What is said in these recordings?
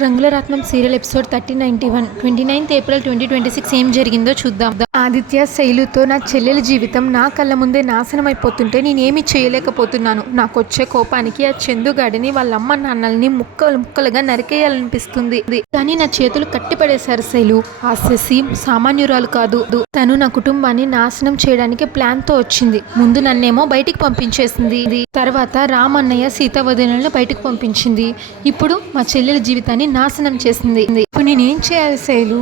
రంగుల రత్నం serial episode 3091 29th April 2026 ఏం జరిగిందో చూద్దాం. ఆదిత్య శైలుతో నా చెల్లెల జీవితం నా కళ్ళ ముందే నాశనం అయిపోతుంటే నేనేమి చేయలేకపోతున్నాను. నాకొచ్చే కోపానికి ఆ చందుగాడిని వాళ్ళ అమ్మ నాన్నల్ని ముక్కలు ముక్కలుగా నరికేయాలనిపిస్తుంది. కానీ నా చేతులు కట్టిపడేశారు శైలు. ఆ శశి సామాన్యురాలు కాదు. తను నా కుటుంబాన్ని నాశనం చేయడానికి ప్లాన్ తో వచ్చింది. ముందు నన్నేమో బయటికి పంపించేసింది. తర్వాత రామన్నయ్య సీత వదినలను బయటకు పంపించింది. ఇప్పుడు మా చెల్లెల జీవితాన్ని నాశనం చేసింది. ఇప్పుడు నేనేం చేయాలి శైలు?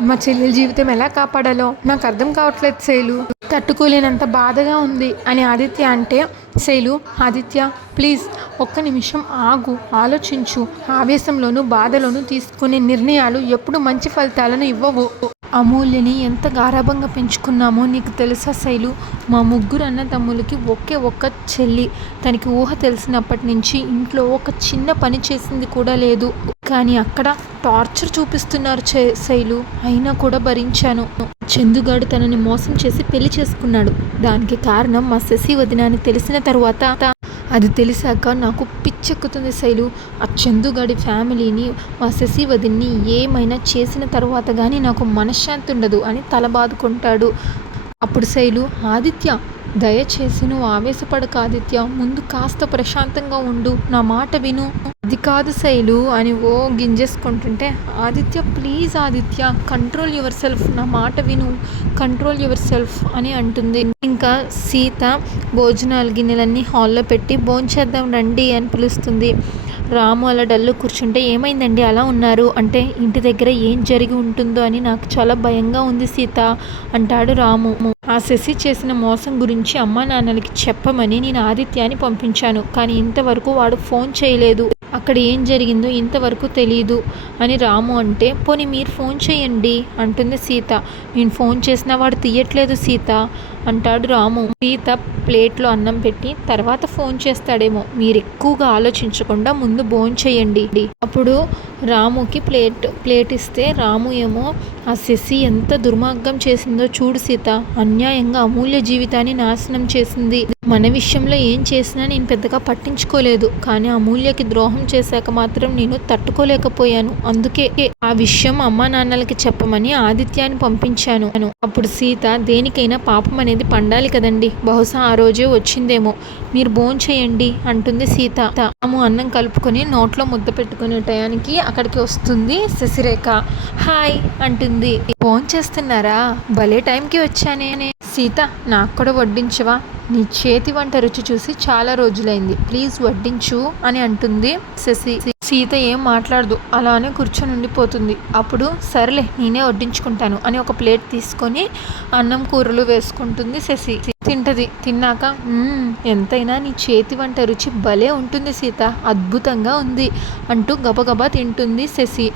మా చెల్లెల జీవితం ఎలా కాపాడాలో నాకు అర్థం కావట్లేదు శైలు. తట్టుకోలేనంత బాధగా ఉంది అని ఆదిత్య అంటే, శైలు ఆదిత్య ప్లీజ్ ఒక్క నిమిషం ఆగు, ఆలోచించు. ఆవేశంలోనూ బాధలోనూ తీసుకునే నిర్ణయాలు ఎప్పుడు మంచి ఫలితాలను ఇవ్వవు. అమూల్యని ఎంత గారాభంగా పెంచుకున్నామో నీకు తెలుసా శైలు? మా ముగ్గురు అన్నదమ్ములకి ఒకే ఒక్క చెల్లి. తనకి ఊహ తెలిసినప్పటి నుంచి ఇంట్లో ఒక చిన్న పని చేసింది కూడా లేదు. కానీ అక్కడ టార్చర్ చూపిస్తున్నారు శైలు. అయినా కూడా భరించాను. చందుగాడు తనని మోసం చేసి పెళ్లి చేసుకున్నాడు. దానికి కారణం మా శశి వదిన అని తెలిసిన తరువాత అది తెలిసాక నాకు పిచ్చెక్కుతుంది శైలు. ఆ చందుగాడి ఫ్యామిలీని మా శశి వదిన్ని ఏమైనా చేసిన తర్వాత కానీ నాకు మనశ్శాంతి ఉండదు అని తల బాదుకుంటాడు. అప్పుడు శైలు ఆదిత్య దయచేసి నువ్వు ఆవేశపడక ఆదిత్య, ముందు కాస్త ప్రశాంతంగా ఉండు, నా మాట విను. అది కాదు శైలు అని ఓ గింజేసుకుంటుంటే, Aditya please Aditya control yourself, నా మాట విను, కంట్రోల్ యువర్ సెల్ఫ్ అని అంటుంది. ఇంకా సీత భోజనాల గిన్నెలన్నీ హాల్లో పెట్టి భోంచేద్దాం రండి అని పిలుస్తుంది. రాము అలా డల్లు కూర్చుంటే, ఏమైందండి అలా ఉన్నారు అంటే, ఇంటి దగ్గర ఏం జరిగి ఉంటుందో అని నాకు చాలా భయంగా ఉంది సీత అంటాడు రాము. ఆ శశి చేసిన మోసం గురించి అమ్మా నాన్నలకి చెప్పమని నేను ఆదిత్యాన్ని పంపించాను. కానీ ఇంతవరకు వాడు ఫోన్ చేయలేదు. అక్కడ ఏం జరిగిందో ఇంతవరకు తెలియదు అని రాము అంటే, పోనీ మీరు ఫోన్ చేయండి అంటుంది సీత. నేను ఫోన్ చేసినా వాడు తీయట్లేదు సీత అంటాడు రాము. సీత ప్లేట్లో అన్నం పెట్టి తర్వాత ఫోన్ చేస్తాడేమో, మీరు ఎక్కువగా ఆలోచించకుండా ముందు భోంచేయండి. అప్పుడు రాముకి ప్లేట్ ఇస్తే రాము ఏమో, ఆ శశి ఎంత దుర్మార్గం చేసిందో చూడు సీత, అన్యాయంగా అమూల్య జీవితాన్ని నాశనం చేసింది. మన విషయంలో ఏం చేసినా నేను పెద్దగా పట్టించుకోలేదు. కానీ అమూల్యకి ద్రోహం చేశాక మాత్రం నేను తట్టుకోలేకపోయాను. అందుకే ఆ విషయం అమ్మా నాన్నలకి చెప్పమని ఆదిత్యాన్ని పంపించాను. అప్పుడు సీత దేనికైనా పాపం అనేది పండాలి కదండి, బహుశా ఆ రోజే వచ్చిందేమో, మీరు భోంచేయండి అంటుంది సీత. తాము అన్నం కలుపుకొని నోట్లో ముద్ద పెట్టుకునే టయానికి అక్కడికి వస్తుంది శశిరేఖ. హాయ్ అంటుంది. భోంచేస్తున్నారా? భలే టైంకి వచ్చానే. సీత నాకు కూడా వడ్డించవా? నీ చేతి వంట రుచి చూసి చాలా రోజులైంది, ప్లీజ్ వడ్డించు అని అంటుంది శశి. సీత ఏం మాట్లాడదు, అలానే కూర్చొని ఉండిపోతుంది. అప్పుడు సరేలే నేనే వడ్డించుకుంటాను అని ఒక ప్లేట్ తీసుకొని అన్నం కూరలు వేసుకుంటుంది శశి. తింటది. తిన్నాక ఎంతైనా నీ చేతి వంట రుచి భలే ఉంటుంది సీత, అద్భుతంగా ఉంది అంటూ గబగబా తింటుంది శశి.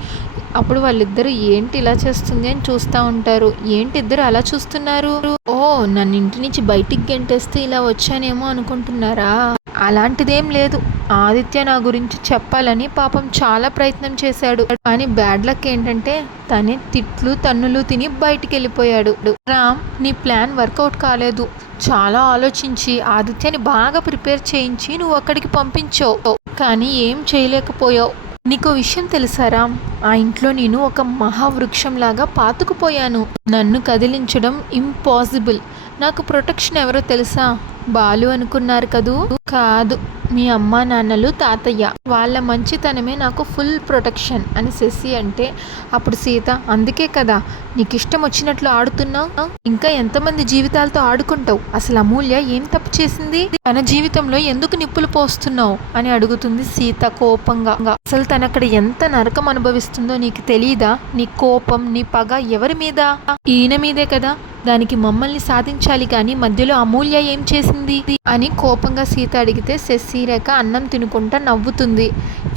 అప్పుడు వాళ్ళిద్దరూ ఏంటి ఇలా చేస్తుంది అని చూస్తూ ఉంటారు. ఏంటి ఇద్దరు అలా చూస్తున్నారు? ఓ నన్ను ఇంటి నుంచి బయటికి గెంటేస్తే ఇలా వచ్చానేమో అనుకుంటున్నారా? అలాంటిదేం లేదు. ఆదిత్య నా గురించి చెప్పాలని పాపం చాలా ప్రయత్నం చేశాడు. కానీ బ్యాడ్ లక్ ఏంటంటే తనే తిట్లు తన్నులు తిని బయటికి వెళ్ళిపోయాడు. రామ్ నీ ప్లాన్ వర్కౌట్ కాలేదు. చాలా ఆలోచించి ఆదిత్యని బాగా ప్రిపేర్ చేయించి నువ్వు అక్కడికి పంపించావు. కానీ ఏం చేయలేకపోయావు. నీకో విషయం తెలుసారా? ఆ ఇంట్లో నేను ఒక మహావృక్షంలాగా పాతుకుపోయాను. నన్ను కదిలించడం ఇంపాసిబుల్. నాకు ప్రొటెక్షన్ ఎవరో తెలుసా? బాలు అనుకున్నారు కదూ? కాదు, మీ అమ్మా నాన్నలు తాతయ్య. వాళ్ళ మంచితనమే నాకు ఫుల్ ప్రొటెక్షన్ అని శశి అంటే, అప్పుడు సీత అందుకే కదా నీకు ఇష్టం వచ్చినట్లు ఆడుతున్నావు. ఇంకా ఎంతమంది జీవితాలతో ఆడుకుంటావు? అసలు అమూల్య ఏం తప్పు చేసింది? తన జీవితంలో ఎందుకు నిప్పులు పోస్తున్నావు అని అడుగుతుంది సీత కోపంగా. అసలు తనక్కడ ఎంత నరకం అనుభవిస్తుందో నీకు తెలీదా? నీ కోపం నీ పగ ఎవరి మీద? ఈయన మీదే కదా. దానికి మమ్మల్ని సాధించాలి కానీ మధ్యలో అమూల్య ఏం చేసింది అని కోపంగా సీత అడిగితే శశిరేఖ అన్నం తినుకుంటా నవ్వుతుంది.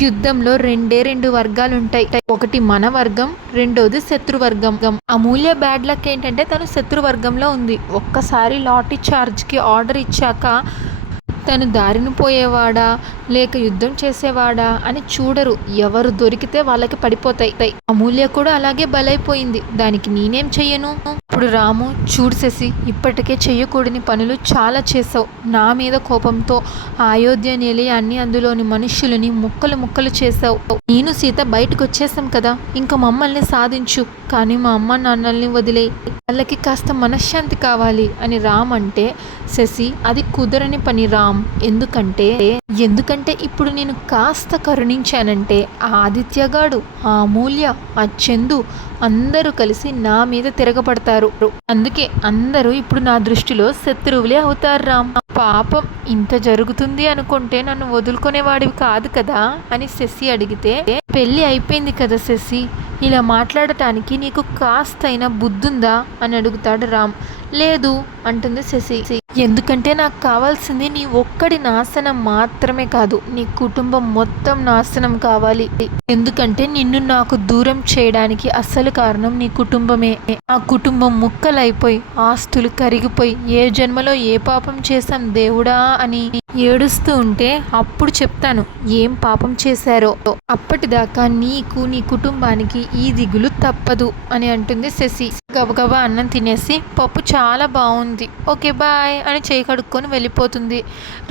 యుద్ధంలో రెండు వర్గాలుంటాయి. ఒకటి మన వర్గం, రెండోది శత్రువర్గం. అమూల్య బ్యాడ్ లక్ ఏంటంటే తను శత్రువర్గంలో ఉంది. ఒక్కసారి లాఠీ చార్జ్కి ఆర్డర్ ఇచ్చాక తను దారిని పోయేవాడా లేక యుద్ధం చేసేవాడా అని చూడరు. ఎవరు దొరికితే వాళ్ళకి పడిపోతాయి. అమూల్య కూడా అలాగే బలైపోయింది. దానికి నేనేం చెయ్యను? ఇప్పుడు రాము, చూడు శశి, ఇప్పటికే చెయ్యకూడని పనులు చాలా చేసావు. నా మీద కోపంతో అయోధ్య నిలయాన్ని, అందులోని మనుష్యులని ముక్కలు ముక్కలు చేసావు. నేను సీత బయటకు వచ్చేసాం కదా, ఇంకా మమ్మల్ని సాధించు, కానీ మా అమ్మ నాన్నల్ని వదిలే, వాళ్ళకి కాస్త మనశ్శాంతి కావాలి అని రామ్ అంటే, శశి అది కుదరని పని రామ్. ఎందుకంటే ఇప్పుడు నేను కాస్త కరుణించానంటే ఆ ఆదిత్యగాడు, ఆ అమూల్య, ఆ చందు అందరూ కలిసి నా మీద తిరగబడతారు. అందుకే అందరూ ఇప్పుడు నా దృష్టిలో శత్రువులే అవుతారు రామ్. పాపం ఇంత జరుగుతుంది అనుకుంటే నన్ను వదులుకునేవాడివి కాదు కదా అని శశి అడిగితే, పెళ్ళి అయిపోయింది కదా శశి, ఇలా మాట్లాడటానికి నీకు కాస్తైనా బుద్ధుందా అని అడుగుతాడు రామ్. లేదు అంటుంది శశి. ఎందుకంటే నాకు కావాల్సింది నీ ఒక్కడి నాశనం మాత్రమే కాదు, నీ కుటుంబం మొత్తం నాశనం కావాలి. ఎందుకంటే నిన్ను నాకు దూరం చేయడానికి అసలు కారణం నీ కుటుంబమే. ఆ కుటుంబం ముక్కలైపోయి, ఆస్తులు కరిగిపోయి, ఏ జన్మలో ఏ పాపం చేశాం దేవుడా అని ఏడుస్తూ ఉంటే అప్పుడు చెప్తాను ఏం పాపం చేశారో. అప్పటిదాకా నీకు, నీ కుటుంబానికి ఈ దిగులు తప్పదు అని అంటుంది శశి. గబగబా అన్నం తినేసి, పప్పు చాలా బాగుంది, ఓకే బాయ్ అని చేయి కడుక్కొని వెళ్ళిపోతుంది.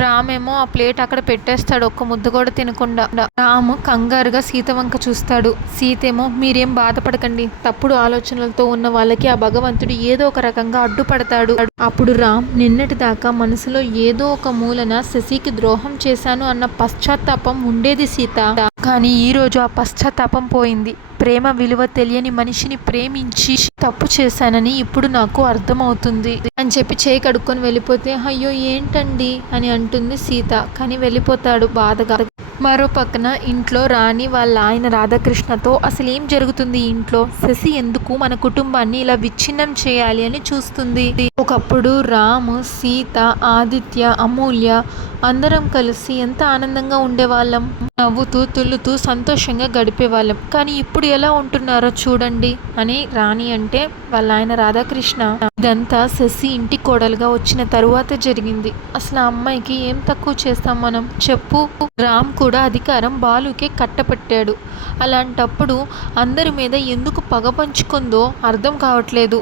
రామేమో ఆ ప్లేట్ అక్కడ పెట్టేస్తాడు, ఒక్క ముద్ద కూడా తినకుండా. రాము కంగారుగా సీత వంక చూస్తాడు. సీతేమో, మీరేం బాధపడకండి, తప్పుడు ఆలోచనలతో ఉన్న వాళ్ళకి ఆ భగవంతుడు ఏదో ఒక రకంగా అడ్డుపడతాడు. అప్పుడు రామ్ నిన్నటి దాకా మనసులో ఏదో ఒక మూలన శశికి ద్రోహం చేశాను అన్న పశ్చాత్తాపం ఉండేది సీత. కానీ ఈరోజు ఆ పశ్చాత్తాపం పోయింది. ప్రేమ విలువ తెలియని మనిషిని ప్రేమించి తప్పు చేశానని ఇప్పుడు నాకు అర్థమవుతుంది అని చెప్పి చేయి కడుక్కొని వెళ్ళిపోతే, అయ్యో ఏంటండి అని అంటుంది సీత. కానీ వెళ్ళిపోతాడు బాధగా. మరో పక్కన ఇంట్లో రాణి వాళ్ళ ఆయన రాధాకృష్ణతో అసలు ఏం జరుగుతుంది ఇంట్లో, శశి ఎందుకు మన కుటుంబాన్ని ఇలా విచ్ఛిన్నం చేయాలి అని చూస్తుంది. ఒకప్పుడు రాము, సీత, ఆదిత్య, అమూల్య అందరం కలిసి ఎంత ఆనందంగా ఉండేవాళ్ళం, నవ్వుతూ తుల్లుతూ సంతోషంగా గడిపేవాళ్ళం. కానీ ఇప్పుడు ఎలా ఉంటున్నారో చూడండి అని రాణి అంటే, వాళ్ళ ఆయన రాధాకృష్ణ, ఇదంతా శశి ఇంటి కోడలుగా వచ్చిన తరువాత జరిగింది. అసలు ఆ అమ్మాయికి ఏం తక్కువ చేస్తాం మనం చెప్పు. రామ్ కూడా అధికారం బాలుకే కట్టపెట్టాడు. అలాంటప్పుడు అందరి మీద ఎందుకు పగ పంచుకుందో అర్థం కావట్లేదు.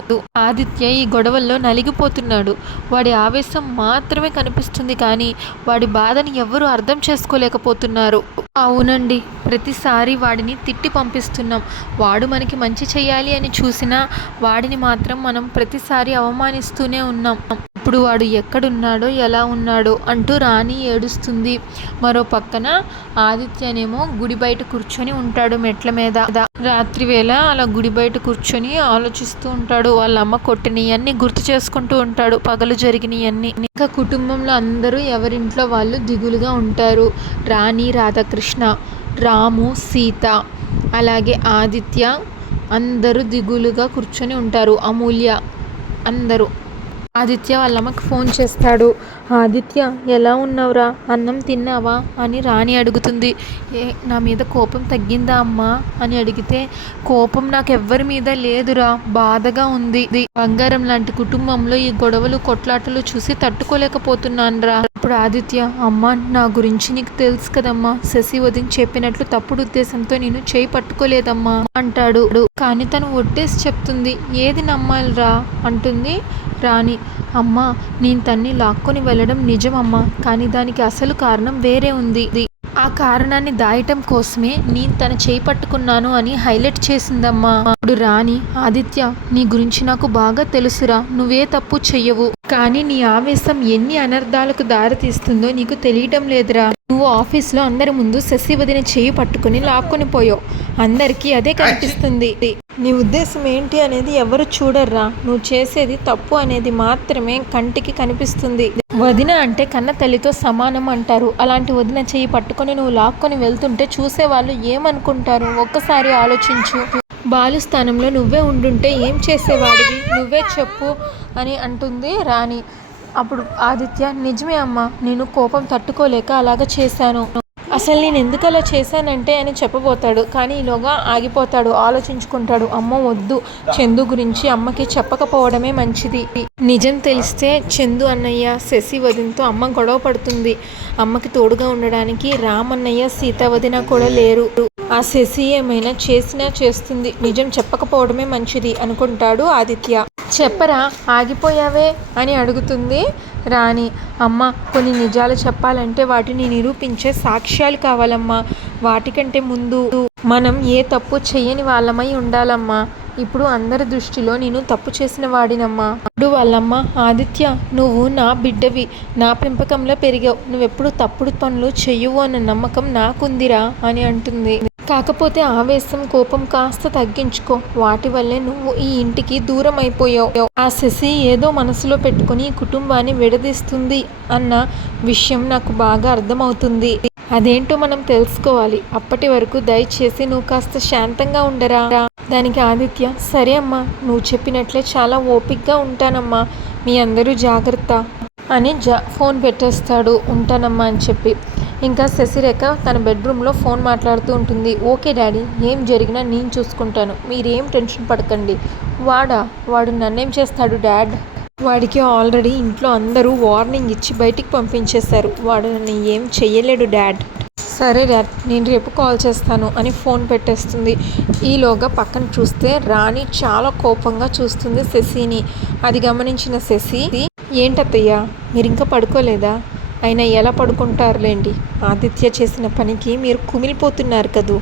ఆదిత్య ఈ గొడవల్లో నలిగిపోతున్నాడు. వాడి ఆవేశం మాత్రమే కనిపిస్తుంది, కానీ వాడి బాధని ఎవరు అర్థం చేసుకోలేకపోతున్నారు. అవునండి, ప్రతిసారి వాడిని తిట్టి పంపిస్తున్నాం. వాడు మనకి మంచి చేయాలి అని చూసినా వాడిని మాత్రం మనం ప్రతిసారి అవమానిస్తూనే ఉన్నాం. ఇప్పుడు వాడు ఎక్కడున్నాడో ఎలా ఉన్నాడో అంటూ రాణి ఏడుస్తుంది. మరో పక్కన ఆదిత్యనేమో గుడి బయట కూర్చొని ఉంటాడు మెట్ల మీద. రాత్రి వేళ అలా గుడి బయట కూర్చొని ఆలోచిస్తూ ఉంటాడు. వాళ్ళ అమ్మ కొట్టినవన్నీ గుర్తు చేసుకుంటూ ఉంటాడు, పగలు జరిగినవన్నీ. ఇంకా కుటుంబంలో అందరూ ఎవరింట్లో వాళ్ళు దిగులుగా ఉంటారు. రాణి, రాధాకృష్ణ, రాము, సీత, అలాగే ఆదిత్య అందరూ దిగులుగా కూర్చొని ఉంటారు. అమూల్య అందరూ. ఆదిత్య వాళ్ళమ్మకి ఫోన్ చేస్తాడు. ఆదిత్య ఎలా ఉన్నావురా, అన్నం తిన్నావా అని రాణి అడుగుతుంది. నా మీద కోపం తగ్గిందా అమ్మా అని అడిగితే, కోపం నాకు ఎవ్వరి మీద లేదురా, బాధగా ఉంది. బంగారం లాంటి కుటుంబంలో ఈ గొడవలు కొట్లాటలు చూసి తట్టుకోలేకపోతున్నాను రా. ఇప్పుడు ఆదిత్య, అమ్మ నా గురించి నీకు తెలుసు కదమ్మా, శశి వదిన చెప్పినట్లు తప్పుడు ఉద్దేశంతో నేను చేయి పట్టుకోలేదమ్మా అంటాడు. కానీ తను ఒట్టేసి చెప్తుంది. ఏది నమ్మాలిరా అంటుంది రాణి. అమ్మ, నేను తన్ని లాక్కొని వెళ్ళడం నిజమమ్మా, కానీ దానికి అసలు కారణం వేరే ఉంది. ఆ కారణాన్ని దాయటం కోసమే నేను తన చేయి పట్టుకున్నాను అని హైలైట్ చేసిందమ్మా. ఇప్పుడు రాణి, ఆదిత్య నీ గురించి నాకు బాగా తెలుసురా, నువ్వే తప్పు చెయ్యవు, కానీ నీ ఆవేశం ఎన్ని అనర్థాలకు దారితీస్తుందో నీకు తెలియటం లేదురా. నువ్వు ఆఫీస్లో అందరి ముందు శశి వదిన చేయి పట్టుకుని లాక్కొని పోయావు. అందరికీ అదే కనిపిస్తుంది. నీ ఉద్దేశం ఏంటి అనేది ఎవరు చూడర్రా. నువ్వు చేసేది తప్పు అనేది మాత్రమే కంటికి కనిపిస్తుంది. వదిన అంటే కన్న తల్లితో సమానం అంటారు. అలాంటి వదిన చేయి పట్టుకొని నువ్వు లాక్కొని వెళ్తుంటే చూసేవాళ్ళు ఏమనుకుంటారు ఒక్కసారి ఆలోచించు. బాలు స్థానంలో నువ్వే ఉండుంటే ఏం చేసేవాడివి, నువ్వే చెప్పు అని అంటుంది రాణి. అప్పుడు ఆదిత్య, నిజమే అమ్మా, నేను కోపం తట్టుకోలేక అలాగ చేశాను. అసలు నేను ఎందుకు అలా చేశానంటే అని చెప్పబోతాడు, కానీ ఈలోగా ఆగిపోతాడు, ఆలోచించుకుంటాడు. అమ్మ వద్దు, చందు గురించి అమ్మకి చెప్పకపోవడమే మంచిది. నిజం తెలిస్తే చందు అన్నయ్య, శశి వదినతో అమ్మ గొడవ పడుతుంది. అమ్మకి తోడుగా ఉండడానికి రామన్నయ్య, సీత వదిన కూడా లేరు. ఆ శశి ఏమైనా చేసినా చేస్తుంది, నిజం చెప్పకపోవడమే మంచిది అనుకుంటాడు ఆదిత్య. చెప్పరా ఆగిపోయావే అని అడుగుతుంది రాణి. అమ్మ, కొన్ని నిజాలు చెప్పాలంటే వాటిని నిరూపించే సాక్ష్యాలు కావాలమ్మా. వాటికంటే ముందు మనం ఏ తప్పు చెయ్యని వాళ్ళమై ఉండాలమ్మా. ఇప్పుడు అందరి దృష్టిలో నేను తప్పు చేసిన వాడినమ్మా. ఇప్పుడు వాళ్ళమ్మ, ఆదిత్య, నువ్వు నా బిడ్డవి, నా పెంపకంలో పెరిగావు, నువ్వెప్పుడు తప్పుడు పనులు చెయ్యవు అన్న నమ్మకం నాకుందిరా అని అంటుంది. కాకపోతే ఆవేశం, కోపం కాస్త తగ్గించుకో. వాటి వల్లే నువ్వు ఈ ఇంటికి దూరం అయిపోయావు. ఆ శశి ఏదో మనసులో పెట్టుకుని ఈ కుటుంబాన్ని విడదీస్తుంది అన్న విషయం నాకు బాగా అర్థమవుతుంది. అదేంటో మనం తెలుసుకోవాలి. అప్పటి వరకు దయచేసి నువ్వు కాస్త శాంతంగా ఉండరా. దానికి ఆదిత్య, సరే అమ్మా, నువ్వు చెప్పినట్లే చాలా ఓపికగా ఉంటానమ్మా, మీ అందరూ జాగ్రత్త అని ఫోన్ పెట్టేస్తాడు. ఉంటానమ్మా అని చెప్పి. ఇంకా శశిరేఖ తన బెడ్రూమ్లో ఫోన్ మాట్లాడుతూ ఉంటుంది. ఓకే డాడీ, ఏం జరిగినా నేను చూసుకుంటాను, మీరేం టెన్షన్ పడకండి. వాడు నన్నేం చేస్తాడు డాడ్? వాడికి ఆల్రెడీ ఇంట్లో అందరూ వార్నింగ్ ఇచ్చి బయటికి పంపించేశారు. వాడు నన్ను ఏం చెయ్యలేడు డాడ్. సరే డాడ్, నేను రేపు కాల్ చేస్తాను అని ఫోన్ పెట్టేస్తుంది. ఈలోగా పక్కన చూస్తే రాణి చాలా కోపంగా చూస్తుంది శశిని. అది గమనించిన శశి, ఏంటత్తయ్య, మీరు ఇంకా పడుకోలేదా? అయినా ఎలా పడుకుంటారులేండి, ఆదిత్య చేసిన పనికి మీరు కుమిలిపోతున్నారు కదూ.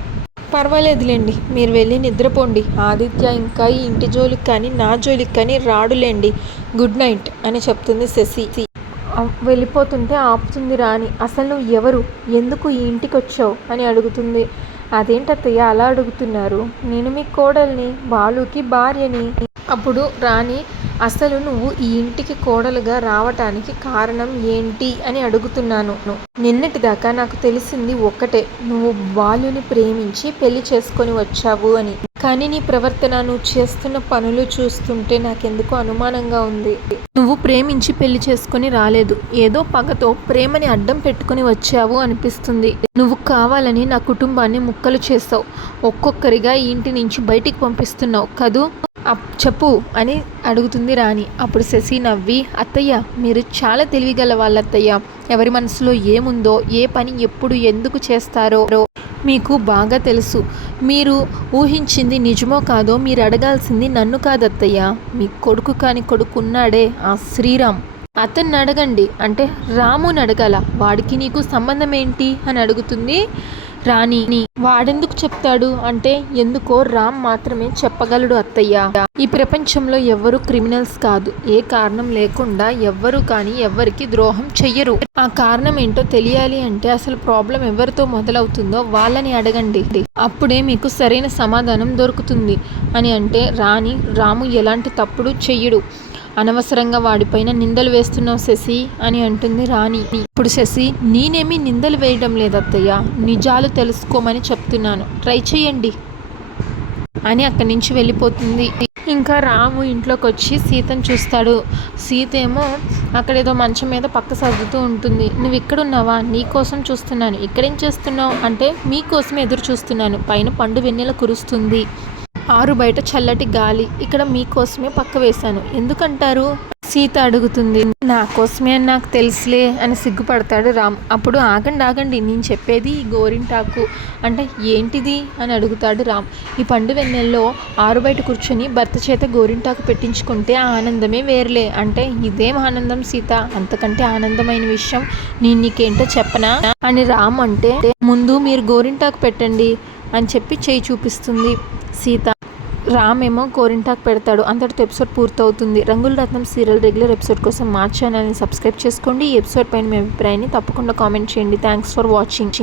పర్వాలేదులేండి, మీరు వెళ్ళి నిద్రపోండి. ఆదిత్య ఇంకా ఈ ఇంటి జోలికి కానీ నా జోలికి కానీ రాడులేండి. గుడ్ నైట్ అని చెప్తుంది శశి. వెళ్ళిపోతుంటే ఆపుతుంది రాణి. అసలు నువ్వు ఎవరు, ఎందుకు ఈ ఇంటికి వచ్చావు అని అడుగుతుంది. అదేంటత్తయ్య అలా అడుగుతున్నారు? నేను మీ కోడల్ని, బాలుకి భార్యని. అప్పుడు రాణి, అసలు నువ్వు ఈ ఇంటికి కోడలుగా రావటానికి కారణం ఏంటి అని అడుగుతున్నాను. నిన్నటిదాకా నాకు తెలిసింది ఒక్కటే, నువ్వు బాలుని ప్రేమించి పెళ్లి చేసుకొని వచ్చావు అని. కానీ నీ ప్రవర్తన, నువ్వు చేస్తున్న పనులు చూస్తుంటే నాకెందుకు అనుమానంగా ఉంది. నువ్వు ప్రేమించి పెళ్లి చేసుకొని రాలేదు, ఏదో పగతో ప్రేమని అడ్డం పెట్టుకుని వచ్చావు అనిపిస్తుంది. నువ్వు కావాలని నా కుటుంబాన్ని ముక్కలు చేసావు, ఒక్కొక్కరిగా ఈ ఇంటి నుంచి బయటికి పంపిస్తున్నావు కదూ. చెప్పు అని అడుగుతుంది రాణి. అప్పుడు శశి నవ్వి, అత్తయ్య, మీరు చాలా తెలివిగల వాళ్ళత్తయ్య. ఎవరి మనసులో ఏముందో, ఏ పని ఎప్పుడు ఎందుకు చేస్తారో మీకు బాగా తెలుసు. మీరు ఊహించింది నిజమో కాదో మీరు అడగాల్సింది నన్ను కాదత్తయ్య, మీ కొడుకు కాని కొడుకున్నాడే ఆ శ్రీరామ్, అతన్ని అడగండి. అంటే రాముని అడగాల, వాడికి నీకు సంబంధం ఏంటి అని అడుగుతుంది రాణి. వాడెందుకు చెప్తాడు అంటే, ఎందుకో రామ్ మాత్రమే చెప్పగలడు అత్తయ్య. ఈ ప్రపంచంలో ఎవ్వరూ క్రిమినల్స్ కాదు. ఏ కారణం లేకుండా ఎవ్వరూ కానీ ఎవ్వరికి ద్రోహం చెయ్యరు. ఆ కారణం ఏంటో తెలియాలి అంటే అసలు ప్రాబ్లం ఎవరితో మొదలవుతుందో వాళ్ళని అడగండి, అప్పుడే మీకు సరైన సమాధానం దొరుకుతుంది అని అంటే రాణి, రాము ఎలాంటి తప్పుడు చెయ్యడు, అనవసరంగా వాడిపైన నిందలు వేస్తున్నావు శశి అని అంటుంది రాణి. ఇప్పుడు శశి, నేనేమీ నిందలు వేయడం లేదత్తయ్య, నిజాలు తెలుసుకోమని చెప్తున్నాను, ట్రై చేయండి అని అక్కడి నుంచి వెళ్ళిపోతుంది. ఇంకా రాము ఇంట్లోకి వచ్చి సీతను చూస్తాడు. సీత ఏమో అక్కడేదో మంచం మీద పక్క సర్దుతూ ఉంటుంది. నువ్వు ఇక్కడున్నావా? నీకోసం చూస్తున్నాను. ఇక్కడేం చేస్తున్నావు అంటే, మీకోసం ఎదురు చూస్తున్నాను. పైన పండు వెన్నెల కురుస్తుంది, ఆరు బయట చల్లటి గాలి, ఇక్కడ మీకోసమే పక్క వేశాను, ఎందుకంటారు? సీత అడుగుతుంది. నా కోసమే అని నాకు తెలుసులే అని సిగ్గుపడతాడు రామ్. అప్పుడు ఆగండి, నేను చెప్పేది ఈ గోరింటాకు అంటే ఏంటిది అని అడుగుతాడు రామ్. ఈ పండు వెన్నెల్లో ఆరు బయట కూర్చొని భర్త చేత గోరింటాకు పెట్టించుకుంటే ఆ ఆనందమే వేర్లే అంటే, ఇదేం ఆనందం సీత, అంతకంటే ఆనందమైన విషయం నేను నీకేంటో చెప్పనా అని రామ్ అంటే, ముందు మీరు గోరింటాకు పెట్టండి అని చెప్పి చేయి చూపిస్తుంది సీత. రామ్ ఏమో గోరింటాకు పెడతాడు. అంతటితో ఎపిసోడ్ పూర్తవుతుంది. రంగుల రత్నం సీరియల్ రెగ్యులర్ ఎపిసోడ్ కోసం మా ఛానల్ని సబ్స్క్రైబ్ చేసుకోండి. ఈ ఎపిసోడ్ పైన మీ అభిప్రాయాన్ని తప్పకుండా కామెంట్ చేయండి. Thanks for watching.